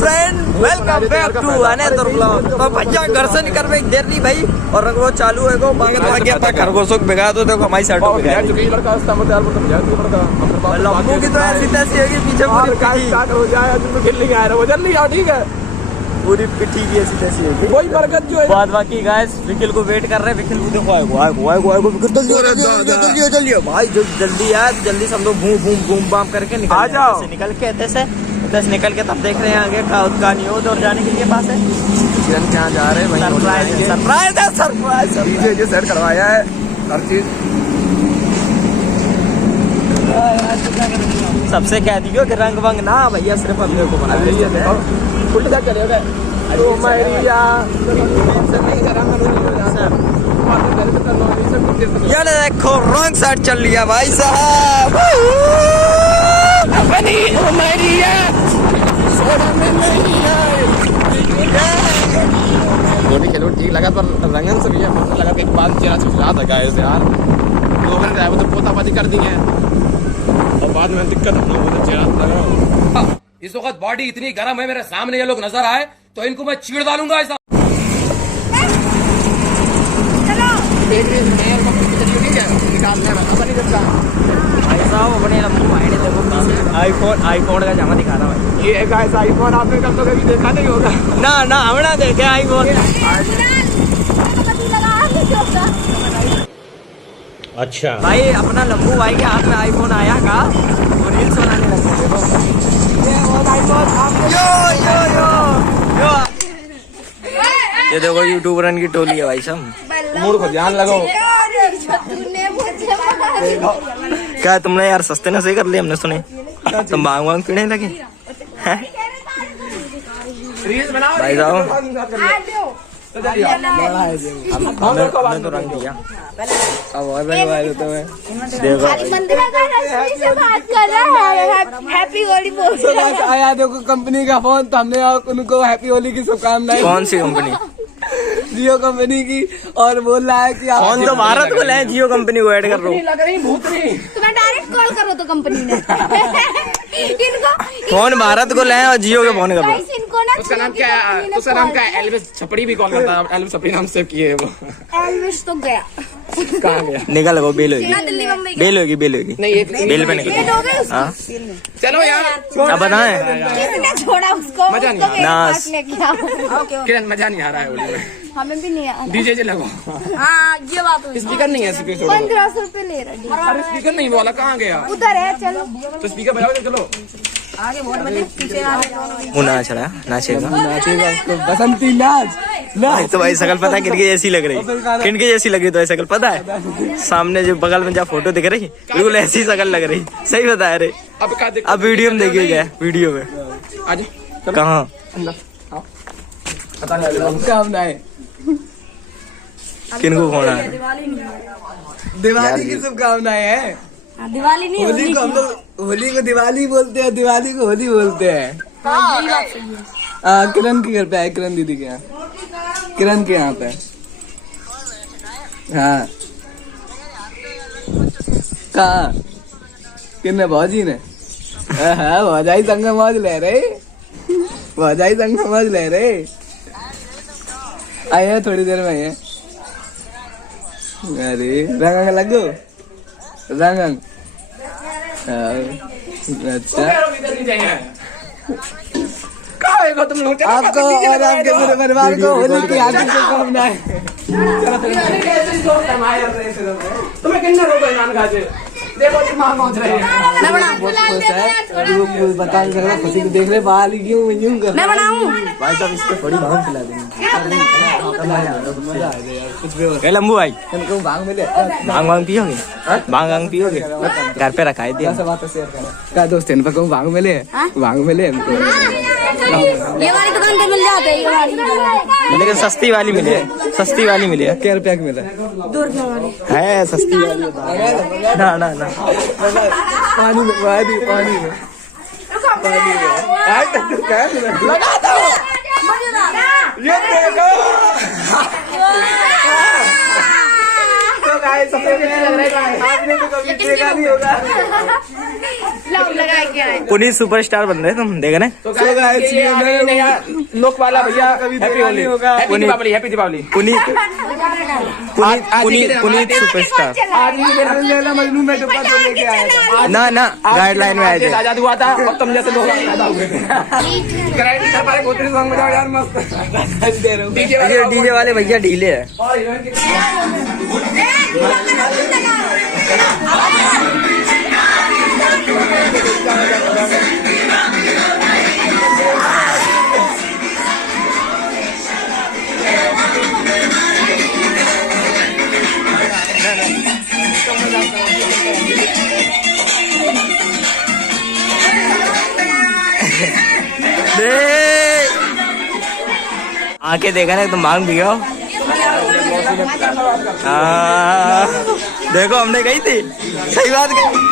Friend, welcome back to another blog. तो भैया घर से निकल रहे देर नहीं भाई, और वो चालू है को मांगे तो आगे तक खरगोशों को भिगा दो। देखो हमारी शर्ट पे लड़का लम्बू की तो ऐसी तैसी है कि पीछे हो जाए खेलने के आ रहा है वो जल्दी आओ। ठीक है, पूरी पिट्ठी की ऐसी तैसी है वही बरकत जो है। बाद बाकी गाइस विकिल को वेट कर रहे हैं। विकिल को देखो आएगो जल्दी भाई, जो जल्दी आए जल्दी सब लोग घूम बाम करके निकल जाओ। निकल के दस निकल के तब देख रहे हैं आगे का नहीं हो और जाने के लिए पास है। किरण क्या जा रहे हैं? सरप्राइज डीजे जो सेट करवाया है हर चीज। सबसे कह दियो कि रंग वंग ना भैया, सिर्फ अपने को बना उल्टा चलेगा तो मैरिया ये देखो रंग सेट चल लिया भाई साहब। अपनी मैरिया सोना में मैरिया दोनों खेलो ठीक लगा, पर रंगन से भी लगा कि एक बात चेहरा छुपा था गाइस यार। लोगों ने ड्राइवर तो पोतापाती कर दी है और बाद में दिक्कत हम लोगों को चेहरा लगा। इस वक्त बॉडी इतनी गर्म है, मेरे सामने ये लोग नजर आए तो इनको मैं चीड़ डालूंगा ऐसा। आईफोन का जमा दिखा रहा भाई। ये गाइस आईफोन आपने कब तो कभी देखा नहीं होगा ना हमने देखे आईफोन। अच्छा भाई अपना लंबू भाई के हाथ में आईफोन आया का, वो रील्स बनाने लगे। ये देखो यूट्यूबर की टोली है भाई सब। मूड को ध्यान लगाओ। क्या तुमने यार सस्ते नशे कर लिए हमने सुने, तुम भांग पीने लगे भाई साहब। हमने तो रंग दिया अब और हैप्पी होली बोल आया देखो कंपनी का फोन, तो हमने उनको हैप्पी होली की शुभकामनाएं। कौन सी कंपनी? जियो कंपनी की। और बोल रहा है कि आप फोन तो भारत को ले, जियो कंपनी को ऐड कर रहा हूँ। लग रही भूतनी। तुम्हें डायरेक्ट कॉल करो तो कंपनी ने इनको फोन भारत को ले और जियो के फोन कर रहा हूँ। इनको ना उसका नाम क्या है? उसका नाम क्या है? एल्विस छपड़ी भी कॉल करता है। एल्विस छपड़ी नाम सेव किए है वो। एल्विस तो गया, कहाँ गया? निकल वो बेल होगी, दिल्ली मुंबई बेल होगी नहीं एक बेल पे निकल। हो गए उसको। हाँ चलो यार अब बताएं। किसने छोड़ा उसको? मजा नहीं उसको मेरे नास। पास लेके आओ। किरण मजा नहीं आ रहा है होली में। हमें भी नहीं आया। डीजे जे लगो। हाँ ये बात हुई। स्पीकर नहीं है, स्पीकर छोड़ो। 1500 रुपए ले रहा अरे स्पीकर नहीं बोला, कहाँ गया? उधर है, चलो तो स्पीकर बजाओ चलो। आगे बहुत बजे पीछे आ रहे। वो नाचेगा नाचेगा बसंती नाच तो भाई शकल पता है किनकी जैसी लग रही, किनकी जैसी लग रही तो शकल पता है? सामने जो बगल में जहाँ फोटो दिख रही बिल्कुल ऐसी शकल लग रही। सही बता रहे। अब क्या दिक्कत? अब वीडियो में देखिए क्या वीडियो में आज कहाँ शुभकामनाएं। किनको फोन आया? दिवाली की शुभकामनाएं है। दिवाली नहीं होली को हम लोग होली को दिवाली बोलते हैं, दिवाली को होली बोलते हैं। किरण के घर पे है, किरण दीदी के यहाँ, किरण के यहाँ पे। हाँ कहाँ? किन्ने भौजी ने? हाँ भौजाई संग मौज ले रहे, भौजाई संग मौज ले रहे। आए हैं थोड़ी देर में आए हैं। अरे रंग लगो रंग। अच्छा आपको और आपके पूरे परिवार को होली की हार्दिक शुभकामनाएं। तुम्हें किन्ने रोको नान खाते देखो दिमाग पहुंच रहे हैं। बहुत खुश है, बता नहीं सकता खुशी को देख रहे बाल यूं कर। मैं बनाऊं भाई साहब इसको थोड़ी भांग खिला देंगे। कुछ भी लंबू भाई उनको भांग मिले। भांग पियोगे? भांग पियोगे? घर पे रखा है दिया। बात शेयर करें क्या दोस्त इनको कहूँ भांग मिले, भांग मिले इनको। ये वाली दुकान पे मिल जाते हैं, ये वाली लेकिन सस्ती वाली मिली है, सस्ती वाली मिली है। क्या रुपया की मिला? 2 रुपए वाली है सस्ती वाली ना ना ना पानी में पानी पानी में पानी में लगा दो। ये देखो तो गाइस सबसे लग रहा है, आपने तो कभी देखा नहीं होगा। लाओ लगा के आए। पुनीत सुपरस्टार बन रहे तुम, देख रहे। तो लोक वाला भैया happy Holi, happy Deepawali, happy Deepawali. Puneet superstar. आज ही मेरा लैला मजनू में डब्बा तो लेके आया था। ना गाइडलाइन में आए थे। आजाद हुआ था और तुम जैसे लोग पैदा हुए थे। कराइटी सर पारे गोत्री सॉन्ग बजाओ यार मस्त। डीजे वाले भैया ढीले है। आके देखा ना तुम मांग भी गयो। देखो हमने कही थी, सही बात कही।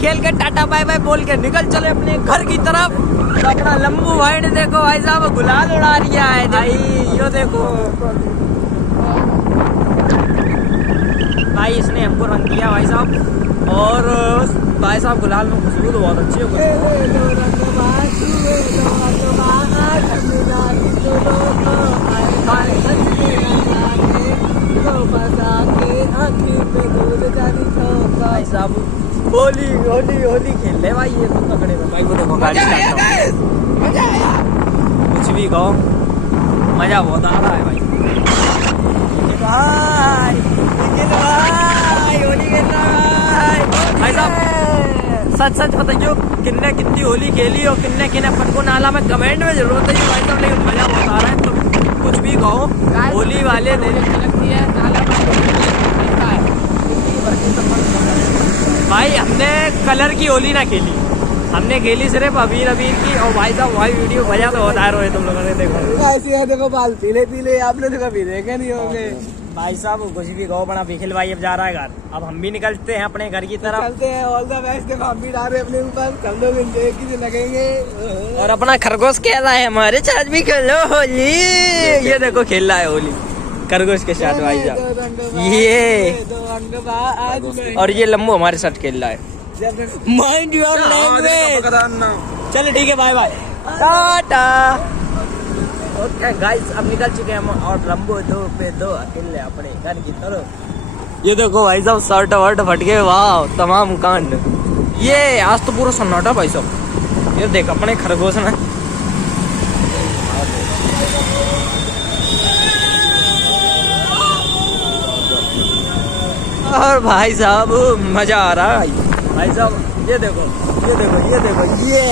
खेल के टाटा बाय बाय बोल के निकल चले अपने घर की तरफ। तो अपना लंबू भाई ने देखो भाई साहब गुलाल उड़ा रिया है भाई, यो देखो भाई, इसने हमको रंग किया भाई साहब। और भाई साहब गुलाल में खुशबू तो बहुत अच्छी है। भाई साहब होली होली होली खेल रहे भाई, ये तो तगड़े में भाई। वो देखो गाड़ी कुछ भी कहो, मजा बहुत आ रहा है भाई। भाई होली खेल रहा है भाई साहब। सच बताइयो किन्ने कितनी होली खेली और किन्ने किन्ने अपन को नाला में कमेंट में जरूर बताइए भाई साहब। लेकिन मजा बहुत आ रहा है, तो कुछ भी कहो होली वाले लगती है भाई। हमने कलर की होली ना खेली, हमने खेली सिर्फ अबीर की। और भाई साहब भाई वीडियो मजा तो बहुत आ रहा है, तुम लोगों ने देखो ऐसे है, देखो बाल पीले पीले, आपने तो कभी देखे नहीं होंगे। भाई साहब कुछ भी कहो, बड़ा बिखिल भाई अब जा रहा है घर। अब हम भी निकलते हैं अपने घर की तरफ। चलते हैं, ऑल द बेस्ट। देखो हम भी डाल रहे अपने ऊपर, सब लोग एंजॉय कीजिए, लगेंगे। और अपना खरगोश खेल रहा है हमारे साथ भी खेलो होली। ये देखो खेल रहा है होली खरगोश के साथ भाई साहब ये। और ये लम्बू हमारे साथ खेल रहा है। Mind your language. चलो ठीक है, bye bye, tata. Okay guys, अब निकल चुके हैं हम और लम्बू 2 पे 2 अकेले अपने घर की तरफ। ये देखो भाई साहब शर्ट वर्ट फट गए, वाह तमाम कांड। ये आज तो पूरा सन्नाटा भाई साहब। ये देख अपने खरगोश में और भाई साहब मजा आ रहा है भाई साहब। ये देखो ये देखो ये देखो ये।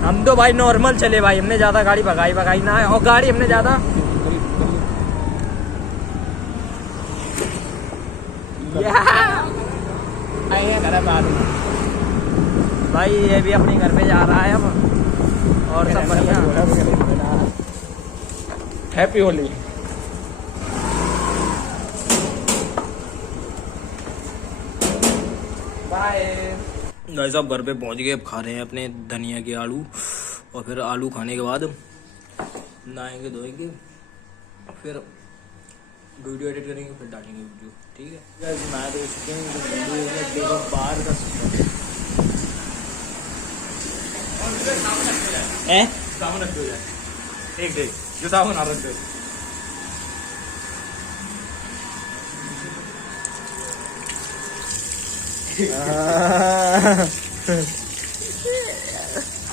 हम तो भाई नॉर्मल चले भाई, हमने ज्यादा गाड़ी भगाई ना है। और गाड़ी हमने ज्यादा भाई ये भी अपने घर पे जा रहा है अब। और सब बढ़िया, हैप्पी होली। भाई साहब घर पे पहुंच गए, अब खा रहे हैं अपने धनिया के आलू। और फिर आलू खाने के बाद नहाएंगे धोएंगे, फिर वीडियो एडिट करेंगे, फिर डालेंगे वीडियो। ठीक है, नहा धो चुके हैं। बाहर का साबुन रख दो यार, ठीक जो साबुन आ रख दो।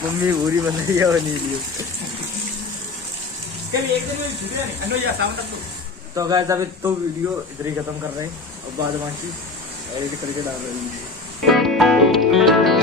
मम्मी पूरी बन रही है बनी वीडियो। तो गाइस अभी तो वीडियो इधर ही खत्म कर रहे हैं, और बाद बाकी एडिट करके डाल रहे हैं।